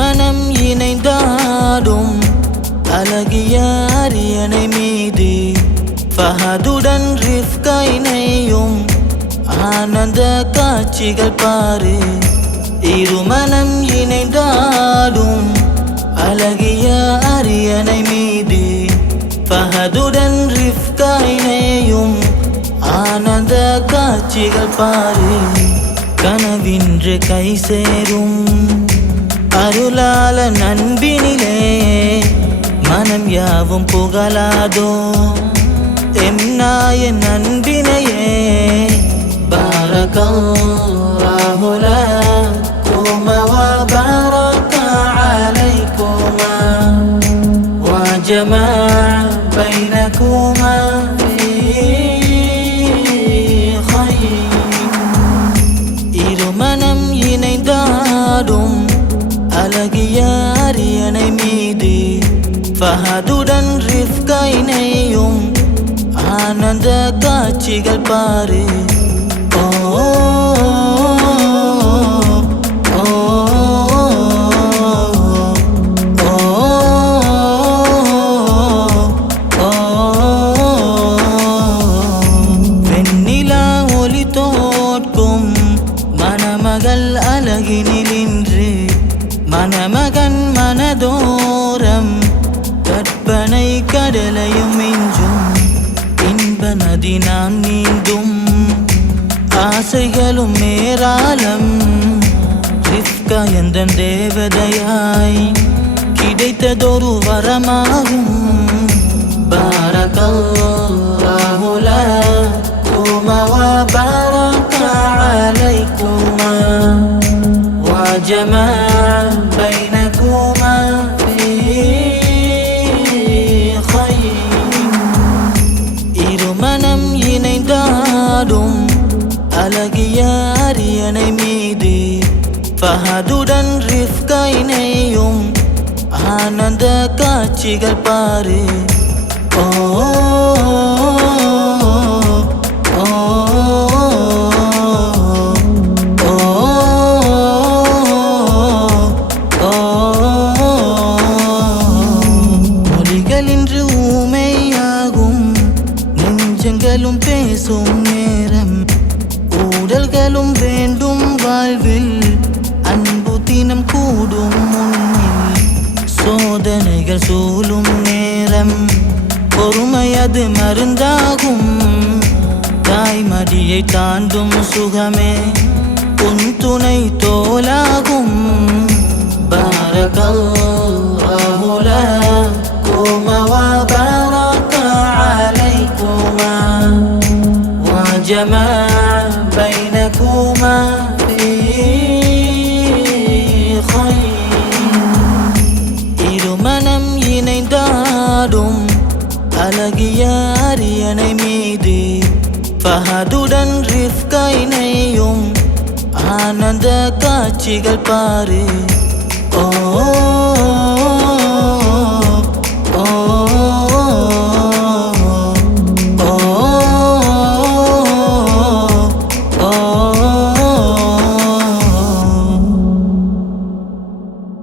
இருமனம் இணைந்தாடும் அழகிய அரியணை மீது ஃபஹதுடன் ரிஃப்கா இணையும் ஆனந்த காட்சிகள் பாரு. இருமனம் இணைந்தாடும் அழகிய அரியணை மீது ஃபஹதுடன் ரிஃப்கா இணையும் ஆனந்த காட்சிகள் பாரு. கனவின்று கை சேரும் அருளால நண்பினிலே மனம் யாவும் புகழாதோ எம்நாய நண்பினையே. பாரக்கல்லாஹு லகுமா வ பாரக அலைக்குமா வ ஜமா பைனகுமா இருமனம் இணைந்தாடும் அழகிய அரியணை மீது ஃபஹதுடன் ரிஃப்கா இணையும் ஆனந்த காட்சிகள் பாரு. ஓ வெண்ணிலா ஒளி தோற்கும் மணமகள் அழகினின்று மணமகன் மனதோரம் கற்பனை கடலையும் மிஞ்சும் இன்ப நதி நான் நீந்தும் ஆசைகளும் ஏராளம். ரிஃப்கா எந்தன் தேவதையாய் கிடைத்ததொரு வரமாகும். பாரக்கல்லாஹு லகுமா வ பாரக அலைக்குமா வ ஜமா பைனகுமா இருமனம் இணைந்தாடும் அழகிய அரியணை மீது ஃபஹதுடன் ரிஃப்கா இணையும் ஆனந்த காட்சிகள் பாரு. ஓ மொழிகளின்று ஊமையாகும் நெஞ்சங்களும் பேசும் நேரம் ஊடல்களும் வேண்டும் வாழ்வில் அன்பு தினம் கூடும் முன்னில் சோதனைகள் சூழும் நேரம் பொறுமை அது மருந்தாகும். தாய்மடியை தாண்டும் சுகமே உன் துணை தோலாகும். பாரக்கல்லாஹு லகுமா வ பாரக அலைக்குமா வ ஜமா பைனகுமா இருமனம் இணைந்தாடும் அழகிய அரியணை மீது ஃபஹதுடன் ரிஃப்கா இணையும் ஆனந்த காட்சிகள் பாரு. ஓ